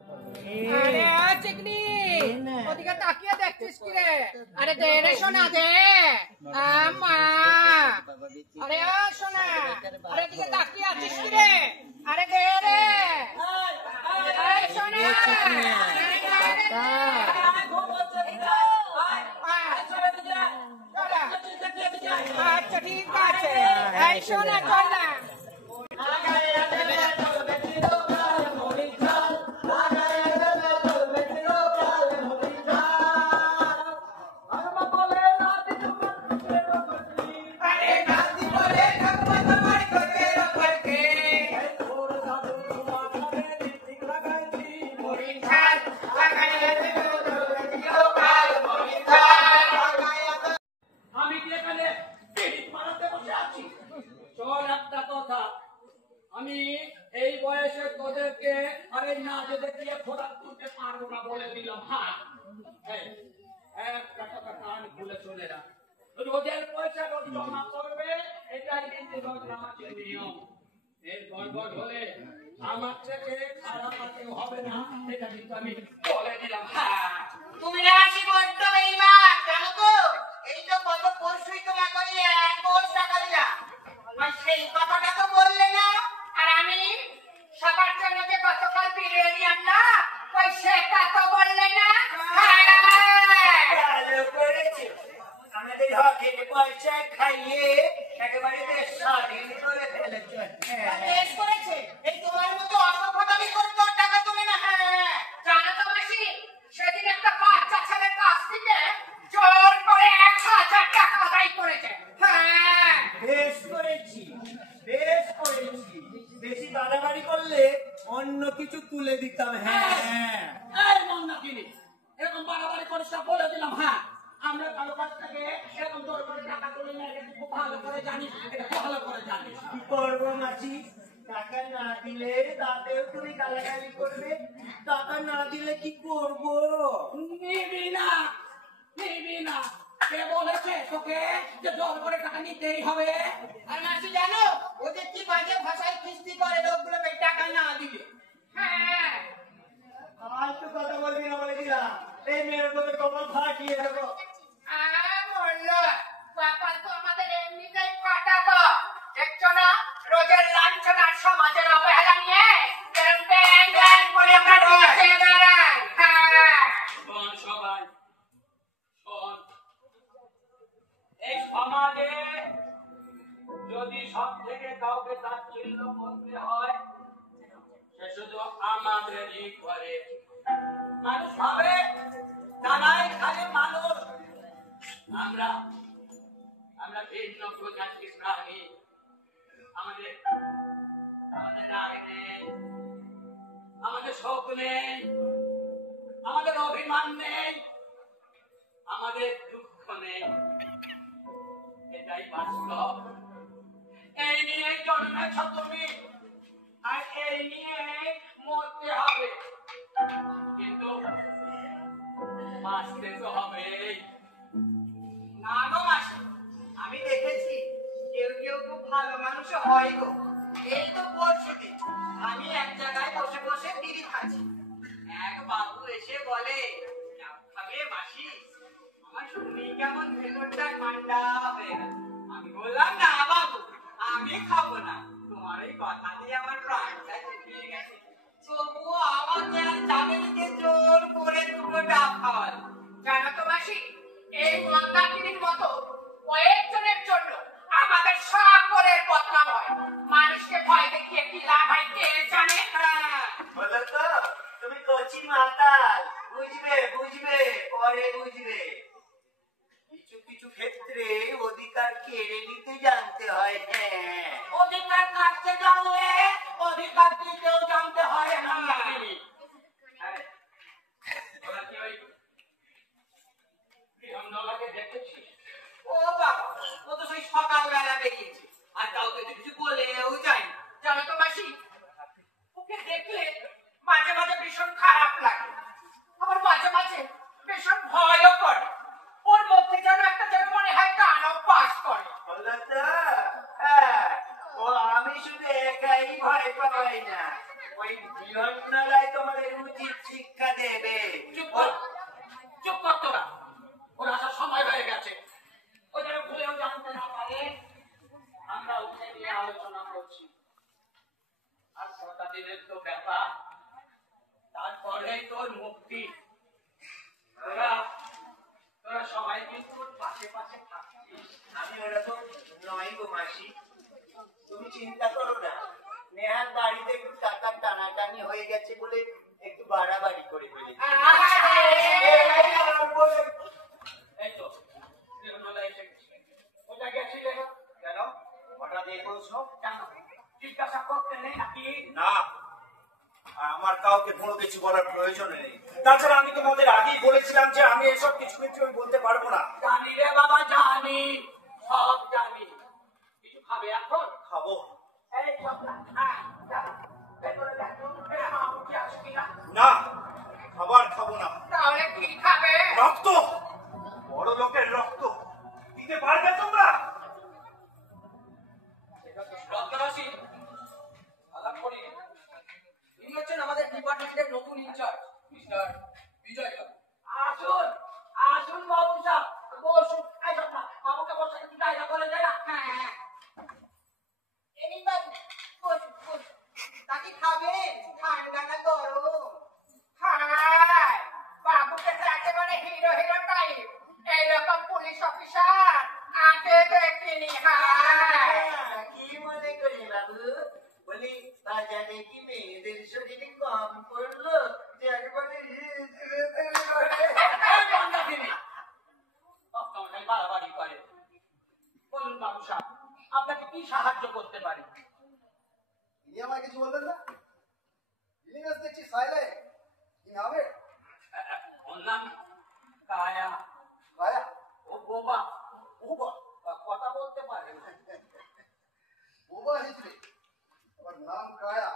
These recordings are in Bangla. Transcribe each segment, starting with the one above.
আরে চিকনি ওদিকে তাকিয়ে দেখছিস কি রে? আরে দে রে সোনা দে। আমা আরে সোনা আরে দিকে তাকিয়ে আছিস কি রে? আরে দে রে। আরে সোনা আচ্ছা ঠিক আছে। এই সোনা চলা আমি এই বয়সে তোদেরকে আরে না যেতে দিয়ে খোদা তুলতে পারবো না বলে দিলাম। হ্যাঁ একটা কথা কান খুলে শুনে না, রোজের পয়সা রোজ জমা করবে, এটাই কিন্তু রোজনামাজের নিয়ম। এর গড়বড় হলে আমার থেকে খারাপ আর কেউ হবে না, এটা কিন্তু আমি বলে দিলাম। হ্যাঁ তুমি রাশি বড্ড বেঈমান জানো তো? এই তো কত পরশুই তোমাকে ওই 1 কোটি টাকা দিলাম, আর সেই কথাটা তো বললে না। আর আমি সবার জন্য যে গতকাল বিরিয়ানি আনলাম ওই সেটা তো বললে না। ভালো করেছে, আমাদের হকের পয়সা খাইয়ে একেবারে স্বাধীন করে ফেলেছে। বেশ করেছে, এই তোমার মতো অসভ্যতামি করে তোর টাকা তুলে না। হ্যাঁ জানো তো মাসি, সেদিন একটা বাচ্চা ছেলের কাছ থেকে জোর করে 1000 টাকা আদায় করেছে। হ্যাঁ বেশ করেছি, বেশ করেছি, বেশি বাড়াবাড়ি করলে অন্য কিছু তুলে দিতাম। হ্যাঁ এই মন্না কিনি এরকম বাড়াবাড়ি করে সব বলে দিলাম। হ্যাঁ আমরা কারো কাছ থেকে এরকম জোর করে টাকা তুলে না, এটা খুব ভালো করে জানিস, এটা খুব ভালো করে জানিস। কি করবো মাসি, টাকা না দিলে তাতেও তুমি গালাগালি করবে, টাকা না দিলে কি করবো? নিবি না, নিবি না, কে বলেছে তোকে যে জোর করে টাকা নিতেই হবে? আর মাসি জানো ওদের কি বাজে ভাষায় কিস্তি করে লোকগুলো টাকা না দিলে। হ্যাঁ আর তো কথা বলবি না বলে দিলাম, এই মেয়ের তোদের কপাল ফাটিয়ে দেবো। বললো বাপাল তো আমাদের এমনিতেই ফাটাবো, দেখছো না রোজের লাঞ্ছনার সমাজের অবহেলা নিয়ে ব্যাং ব্যাং করে আমরা রোজে বেড়াই। হ্যাঁ শোন সবাই শোন, এই সমাজে যদি সব থেকে কাউকে তাচ্ছিল্য করতে হয় সে শুধু আমাদেরই করে। মানুষ ভাবে তারাই খালি মানুষ, আমরা আমরা ভিন্ন প্রজাতির প্রাণী। আমাদের আমাদের রাগ নেই, আমাদের শোক নেই, আমাদের অভিমান নেই, আমাদের দুঃখ নেই, এটাই বাস্তব। এই নিয়ে জন্মেছ তুমি, আর এই নিয়ে মরতে হবে, কিন্তু বাঁচতে তো হবে না গো মাসি, আমি দেখেছি কেউ কেউ খুব ভালো মানুষ হয় গো। এই তো পরশুদিন আমি এক জায়গায় বসে বসে বিড়ি খাচ্ছি, এক বাবু এসে বলে খাবে মাসি? আমার শুনি কেমন ভেতরটা ঠান্ডা হয়ে গেল। আমি বললাম না বাবু আমি খাবো না, তোমার এই কথা দিয়ে আমার প্রাণটা জুড়িয়ে গেছে। তবুও আমাকে আর চামেলিকে জোর করে 2টো ডাব খাওয়ালো। জানো তো মাসি, এই মন্দাকিনীর মতো কয়েকজনের জন্য আমাদের সকলের বদনাম হয়। মানুষকে ভয় দেখিয়ে কি লাভ হয় কে জানে। বলো তো তুমি কচি মাতাল, বুঝবে বুঝবে পরে বুঝবে। কিছু কিছু ক্ষেত্রে অধিকার কেড়ে নিতে জানতে হয়। হ্যাঁ অধিকার কাটতে জানলে অধিকার দিতেও জানতে হয়। ওরা কি ওই বিহঙ্গলাকে দেখেছিস? ও বাবা, ও তো সেই সকালবেলা বেরিয়েছে আর কাউকে তো কিছু বলেও যায় না। জানো তো মাসি, ওকে দেখলে মাঝে মাঝে ভীষণ খারাপ লাগে, আবার মাঝে মাঝে ভীষণ ভয়ও করে। ওর মধ্যে যেন একটা যেন মনে হয় দানব বাস করে। বলো তো হ্যাঁ, ও আমি শুধু একাই ভয় পাই না, ও ওই ভিলনরাই তোমাদের উচিত শিক্ষা দেবে। চুপ কর, চুপ কর তোরা। ওর আসার সময় হয়ে গেছে। ও যেন ভুলেও জানতে না পারে আমরা ওকে নিয়ে আলোচনা করছি। আর কটা দিনের তো ব্যাপার, তারপরেই তোর মুক্তি। তোরা তোরা সবাই কিন্তু ওর পাশে পাশে থাকছিস। আমি ওরকম নয় গো মাসি, তুমি চিন্তা করো না। নেহার বাড়িতে একটু টাকার টানাটানি হয়ে গেছে বলে একটু বাড়াবাড়ি করে ফেলেছি। এই তো নির্মলা এসে গেছে। কোথায় গেছিলে? কেন হঠাৎ এই প্রশ্ন? জানো, জিজ্ঞাসা করতে নেই নাকি? না, আমার কাউকে কোনো কিছু বলার প্রয়োজন নেই। তাছাড়া আমি তোমাদের আগেই বলেছিলাম যে আমি এসব কিছু কিছু বলতে পারবো না। জানি রে বাবা, জানি, সব জানি। কিছু খাবে এখন? খাবো এই সবটা, হ্যাঁ, যা। ভেতরে দেখো, এরা মামুকে আসে কিনা। না, খাবার খাবো না। তাহলে কি খাবে? রক্ত, বড় লোকের রক্ত দিতে পারবে তোমরা? রত্নরাশি, আলাপ করি। ইনি হচ্ছেন আমাদের ডিপার্টমেন্টের নতুন ইনচার্জ, মিস্টার বিজয় বাবু। আসুন, আসুন বাবু সাহেব, বসুন। এই সব না, বাবুকে বসে একটু জায়গা করে দেয় না? হ্যাঁ, হ্যাঁ। এই বাবু, বসুন, বসুন। তা কি খাবেন? ঠান্ডা না গরম? হায়, বাবুকে তো একেবারে হিরো হিরো টাইপ। এইরকম পুলিশ অফিসার আগে দেখিনি। হায়, কি মনে করি বাবু? বলি বাজারে কি মেয়েদের শরীরে কম পড়লো যে একবারে এই বন্ধা তিনি। সবসময় বাড়াবাড়ি করে। বলুন বাবু সাহেব, আপনাকে কি সাহায্য করতে পারি? ইনি আমায় কিছু বলবেন না? ইনি বেশ দেখছি সাইলেন্ট। কি নামে? ওর নাম কায়া। কায়া? ও বোবা, বোবা, কথা বলতে পারে না। বোবা হিজড়ে, আবার নাম কায়া।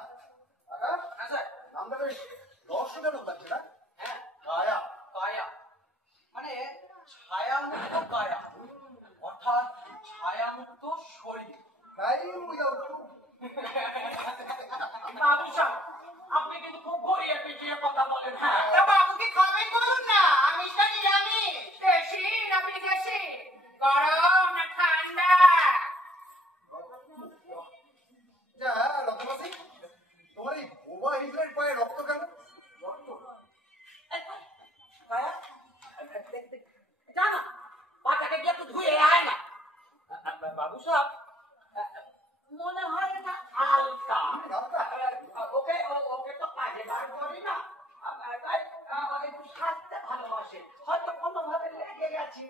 আকাশ, হ্যাঁ স্যার। নামটা বেশ রহস্যজনক লাগছে না? হ্যাঁ, কায়া। কায়া মানে ছায়ামুক্ত কায়া, অর্থাৎ ছায়ামুক্ত শরীর। Crime without proof. বাবু সাহেব, আপনি কিন্তু খুব ঘুরিয়ে পিছিয়ে কথা বলেন। হ্যাঁ, তা বাবুকে খাবেন বলুন না, আমিষটা নিরামিষ। দেশি না বিদেশি, গরম না ঠান্ডা? যা রক্তবাসী, তোমার এই বোবা হিজড়ের পায়ে রক্ত কেন? কায়া, জানা পাটাকে গিয়ে একটু ধুয়ে আয় না। বাবু সাহেব, মনে হয় না হালকা। ওকে ওকে তো কাজে বার করি না, তাই একটু সাজতে ভালোবাসে, হয়তো কোনোভাবে লেগে গেছে।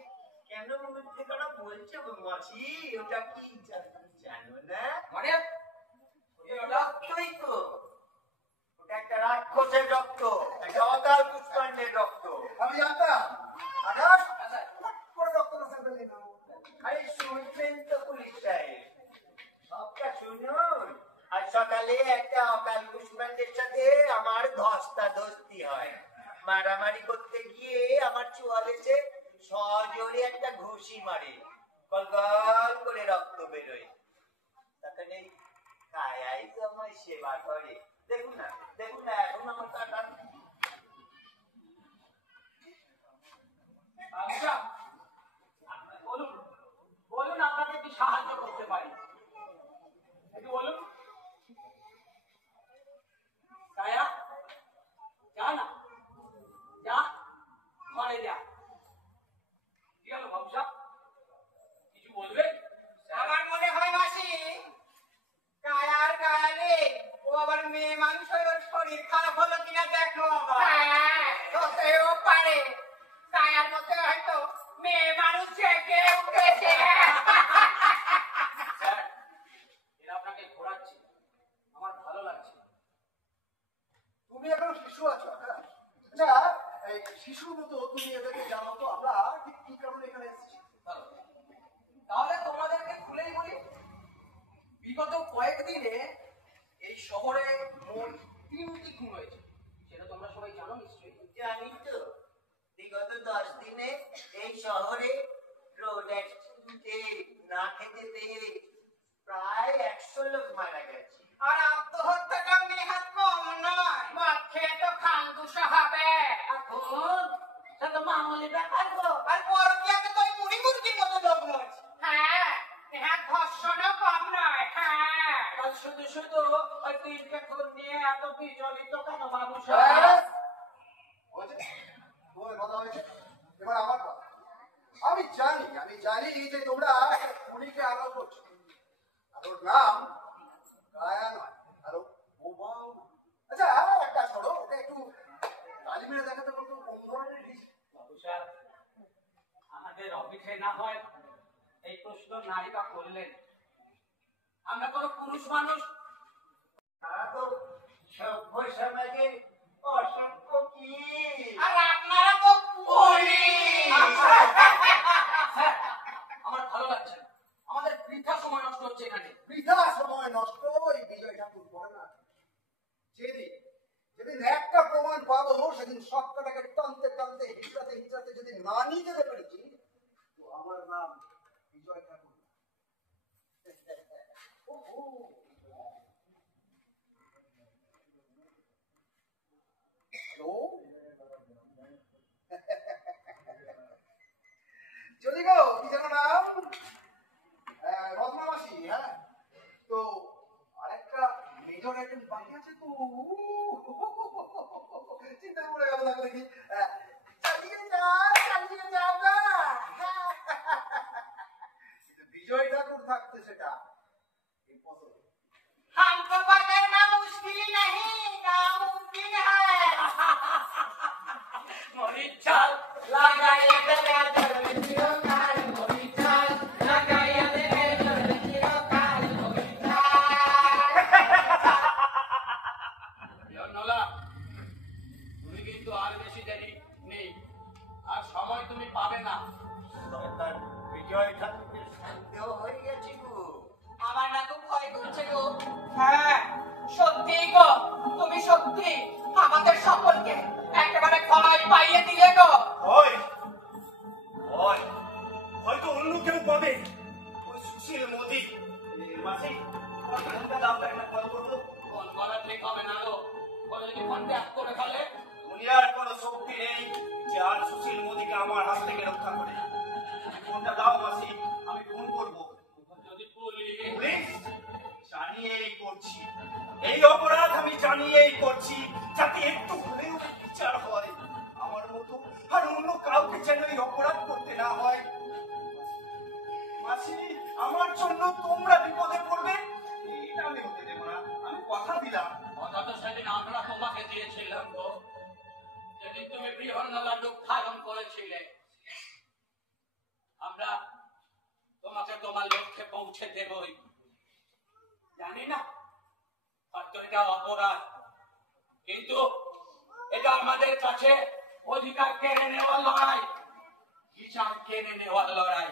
কেন মিথ্যে কথা বলছো গো মাসি? ওটা কি জানো না? মানে রক্তই তো, ওটা একটা রাক্ষসের রক্ত, একটা অকাল পুষ্পান্ডের রক্ত। আমি জানতাম। আকাশ, ফট করে রক্তটা স্যাম্পল নিয়ে নাও। আরে শুনছেন তো পুলিশ সাহেব, সবটা শুনুন। আজ সকালে একটা অকাল পুষ্পান্ডের সাথে আমার ধস্তাধস্তি হয়। মারামারি করতে গিয়ে আমার চোয়ালেছে সজোরে একটা ঘুষি মারে, গল করে রক্ত বেরোয়। তখন এই কায়াই তো আমার সেবা করে। দেখুন না, দেখুন না, এখন আমার কাটা। আচ্ছা, বলুন বলুন, আপনাকে কি সাহায্য করতে পারি? একটু বলুন। কায়া, যা না, যা ঘরে যা। কি হলো বাবু সাহেব, কিছু বলবেন? আমার মনে হয় মাসি, কায়ার কায়া রে, ও আবার মেয়ে মানুষ হয়ে ওর শরীর খারাপ হলো কিনা দেখো আবার। হ্যাঁ, হতেও পারে। কায়ার মধ্যে হয়তো মেয়ে মানুষ জেগে উঠেছে। স্যার, এরা আপনাকে ঘোরাচ্ছে, আমার ভালো লাগছে। তুমি এখনো শিশু আছো আকাশ। আচ্ছা, এই শিশুর মতো তুমি এদেরকে জানাও তো আমরা ঠিক কি কারণে এখানে এসেছি। ভালো। তাহলে তোমাদেরকে খুলেই বলি, বিগত কয়েকদিনে এই শহরে মোট 3টি খুন হয়েছে। সেটা তোমরা সবাই জানো নিশ্চয়ই। জানি তো, বিগত 10 দিনে এই শহরে রোড অ্যাক্সিডেন্টে না খেতে পেয়ে প্রায় 100 লোক মারা গেছে। আর আত্মহত্যাটা নেহাত কম মামুলি ব্যাপার গো। আর পরকিয়াতে তো ওই মুড়ি মুরগির মতো লগ্ন আছে। হ্যাঁ, হ্যাঁ, ধর্ষণও কম নয়। হ্যাঁ, আর শুধু শুধু ওই তিনটে খুন নিয়ে এত বিচলিত কেন বাবু ব্যাস। সাহেব? হয়েছে? তোমার কথা হয়েছে? এবার আমার কথা। আমি জানি যে তোমরা খুনিকে আড়াল করছো। আর ওর নাম কায়া নয়, আর ও বোবাও না। আচ্ছা, এক কাজ করো, ওকে একটু গালি মেরে দেখাতে বলতো কোন ধরনের ডিশ। বাবু সাহেব, আমাদের অফিসে না হয় এই প্রশ্ন নারীরা করলেন। আমরা কোনো পুরুষ মানুষ তো সভ্য সমাজে অসভ্য কি আর আপনারা তো পুলিশ। স্যার, আমার ভালো লাগছে না। আমাদের বৃথা সময় নষ্ট হচ্ছে এখানে। বৃথা সময় নষ্ট এই বিজয় ঠাকুর করে না। যেদিন একটা প্রমাণ পাবো সেদিন সবকটাকে টানতে টানতে হিচড়াতে যদি না নিয়ে যেতে পেরেছি, তো আমার নাম বিজয় ঠাকুর। হ্যালো, যদি গো কি যেন নাম, রত্না মাসি। হ্যাঁ, তো আরেকটা মেজর আইটেম বাকি আছে তো। চিন্তা করে গেল না দেখি। চালিয়ে যা না। কিন্তু বিজয় ঠাকুর থাকতে সেটা impossible। हमको पकड़ना मुश्किल नहीं, नामुमकिन है। মরিচ চাল लगाइए तेरे दिल चिरकाल, मोरी चाल। लगाइए तेरे दिल चिरकाल, मोरी चाल। নলা, তুমি কিন্তু আর বেশি দেরি নেই, আর সময় তুমি পাবে না। সরকার বিজয় ঠাকুরের সন্দেহ হয়ে গেছে গো। আমার না খুব ভয় করছে গো। হ্যাঁ, সত্যি গো, তুমি সত্যি আমাদের সকলকে একেবারে ভয় পাইয়ে দিলে গো। হয় হয় হয়তো অন্য কেউ পাবে। ওই সুশীল মোদি মাসি আমার ফোনটা দাও, একটা কল করবো। ফোন করা ঠিক হবে না গো, বলে যদি ফোন ব্যাক করে ফেলে। দুনিয়ার কোনো শক্তি নেই যে আর সুশীল মোদিকে আমার হাত থেকে রক্ষা করে। ফোনটা দাও মাসি, আমি ফোন করবো। যদি পুলিশ পুলিশ জানিয়েই করছি, এই অপরাধ আমি জানিয়েই করছি, যাতে একটু হলেও বিচার হয়। আমার মতো আর অন্য কাউকে যেন এই অপরাধ করতে না হয়। মাসি, আমার জন্য তোমরা বিপদে পড়বে এটা আমি হতে দেবো না, আমি কথা দিলাম। অথচ সেদিন আমরা তোমাকে দিয়েছিলাম গো, যেদিন তুমি বৃহন্নলা রূপ ধারণ করেছিলে। আমরা তোমাকে তোমার লক্ষ্যে পৌঁছে দেবই। জানি না হয়তো এটা অপরাধ, কিন্তু এটা আমাদের কাছে অধিকার কেড়ে নেওয়ার লড়াই, বিচার কেড়ে নেওয়ার লড়াই।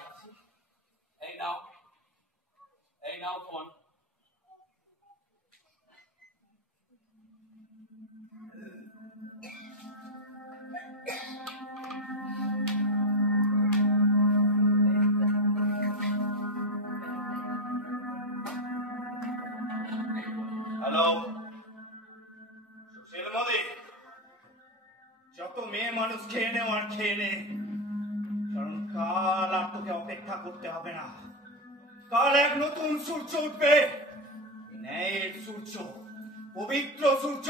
এই নাও ফোন। হ্যালো, সুশীল মোদি, যত মেয়ে মানুষ খেয়ে নে আর খেয়ে নে, কারণ কাল আর তোকে অপেক্ষা করতে হবে না। কাল এক নতুন সূর্য উঠবে, ন্যায়ের সূর্য, পবিত্র সূর্য,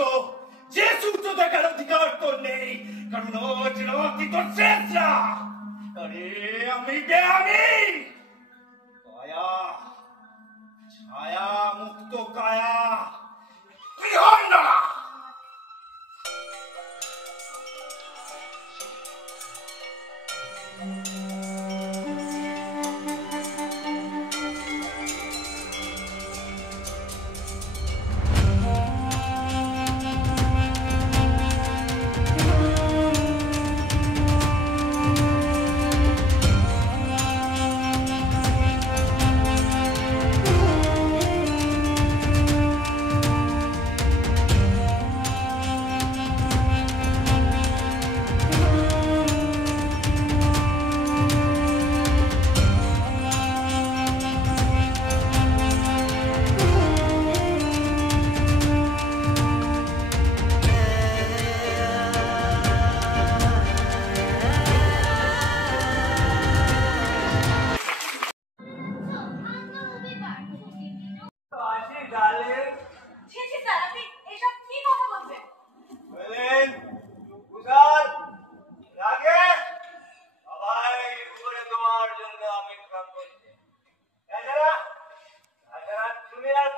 যে সূর্য দেখার অধিকার তোর নেই, কারণ আজ রাতই তোর শেষ রাত। আরে আমি বেআমি কায়া, ছায়া মুক্ত কায়া, বৃহন্নলা।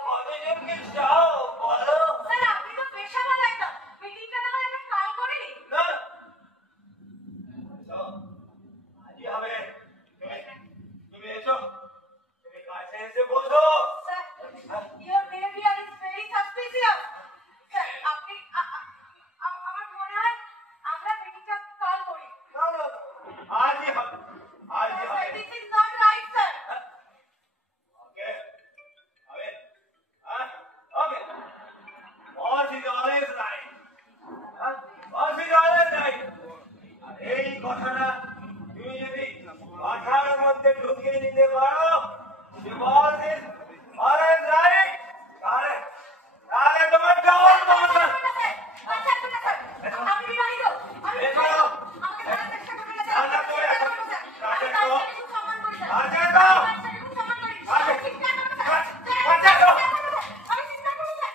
কতজনকে চাও বলো? স্যার আপনি তো পেশাওয়াল একদম, মিটিংটা না হয় আমরা কাল করি। না, এসো, আজই হবে। তুমি এসো, তুমি কাছে এসে বসো। Sir your behavior is very suspicious. Sir আপনি আমার মনে হয় আমরা মিটিংটা কাল করি। না, না, আজই হবে, আজই হবে। This is not right, sir. Okay, হবে, হ্যাঁ, okay. Boss is always right. হ্যাঁ, boss is always right. আর এই কথাটা তুমি যদি মাথার মধ্যে ঢুকিয়ে নিতে পারো যে boss is always right, তাহলে তোমার ডাবল বোনাস। আমি বিবাহিত। আমি এসো। আমাকে ধরার চেষ্টা করবেন না, স্যার। আচ্ছা, তুমি এখন কাছে আমি এসো। খুব সম্মান করি, স্যার। কাছে এসো। আমি খুব সম্মান করি। কাছে। আমি চিৎকার করবো, স্যার। কাছে এসো। আমি চিৎকার করবো, স্যার।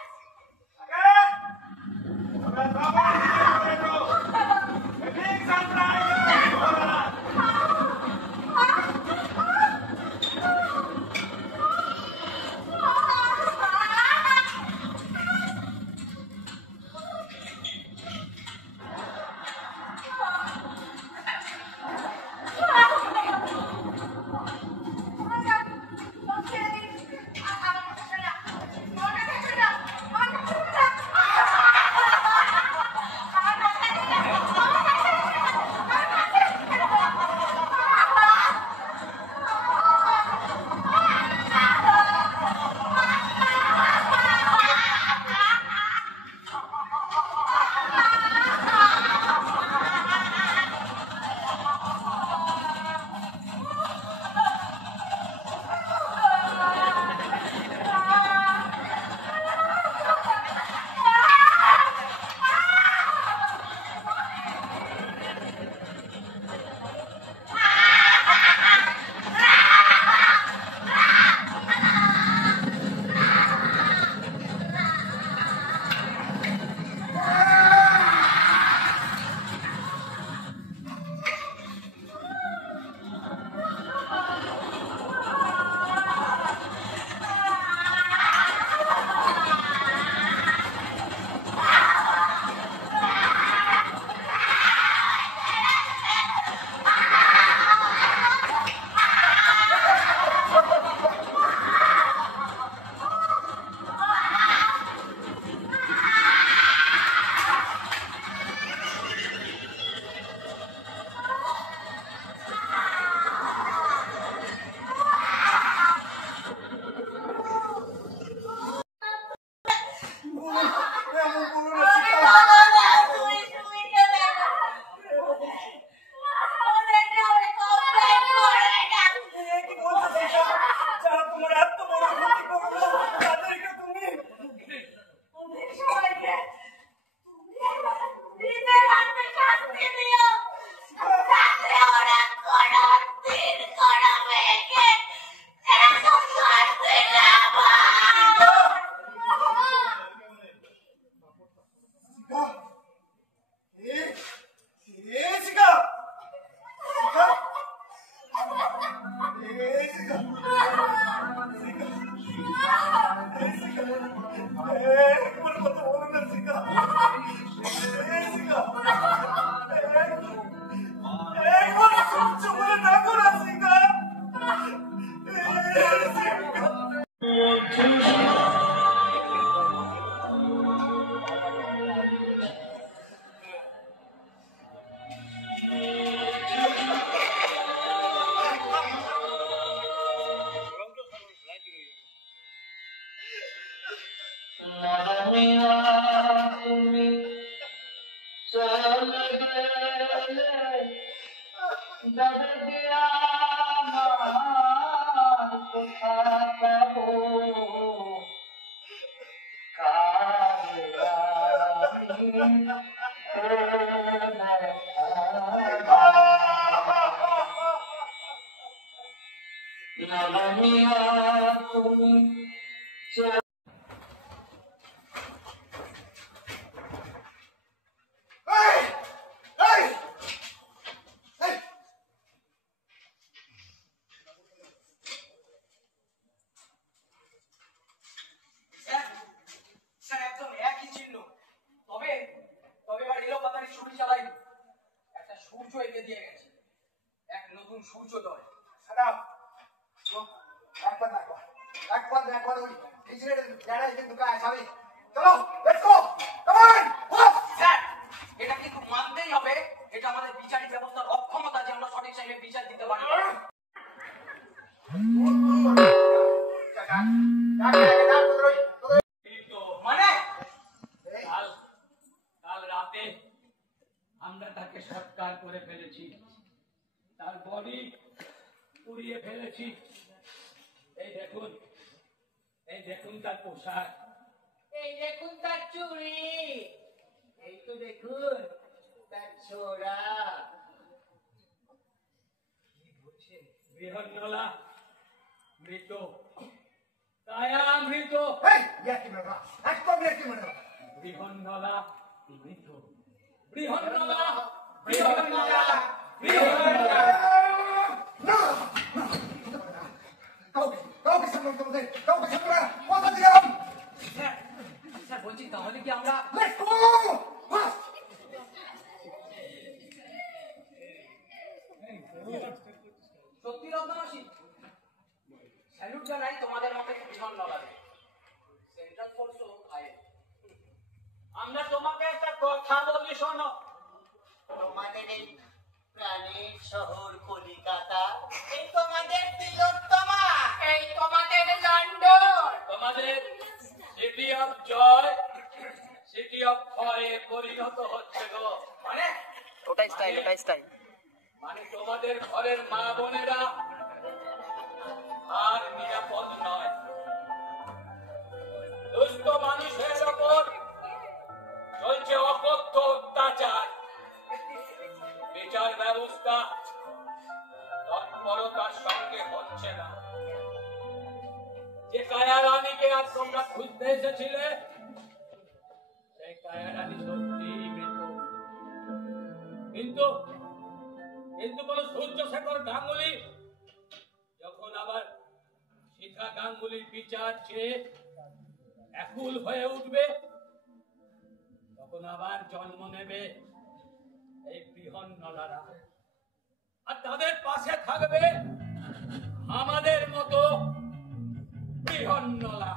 দিয়ে গেছে এক নতুন সূর্যোদয়। দাঁড়াও। একবার ওই ইঞ্জিনিয়ারের যারা এসে ঢুকে আসবে। চলো, let's go, come on, sir, এটা কিন্তু মানতেই হবে, এটা আমাদের বিচারিক ব্যবস্থার অক্ষমতা যে আমরা সঠিক টাইমে বিচার দিতে পারি না। মানে কাল রাতে আমরা তাকে সৎকার করে ফেলেছি, তার বডি পুড়িয়ে ফেলেছি। এই দেখুন তার পোশাক, এই দেখুন তার চুড়ি, এই তো দেখুন তার ছোড়া। বৃহন্নলা মৃত, কায়া মৃত, বৃহন্নলা মৃত, বৃহন্নলা বৃহন্নলা বৃহন্নলা। স্যার বলছি তাহলে কি আমরা সত্যি রত্নমাসি স্যালুট জানাই তোমাদের মতো ভীষণ নলারে সেন্ট্রাল ফোর্সও খায়। আমরা তোমাকে একটা কথা বলি, শোনো। তোমাদের এই প্রাণের শহর কলিকাতা, এই তোমাদের তিলোত্তমা, এই তোমাদের লন্ডন, তোমাদের city of joy city of ভয়ে পরিণত হচ্ছে গো। মানে ওটাই স্টাইল। মানে তোমাদের ঘরের মা বোনেরা আর নিরাপদ নয়। দুষ্ট মানুষের ওপর চলছে অকথ্য অত্যাচার। বিচার ব্যবস্থা তৎপরতার সঙ্গে হচ্ছে না। যে কায়া রানীকে আজ তোমরা খুঁজতে এসেছিলে, সেই কায়া রানী সত্যিই মৃত। কিন্তু কোন সূর্যশেখর গাঙ্গুলি যখন আবার শিখা গাঙ্গুলির বিচার চেয়ে একুল হয়ে উঠবে, তখন আবার জন্ম নেবে এই বৃহন্নলারা, আর তাদের পাশে থাকবে আমাদের মতো বৃহন্নলা।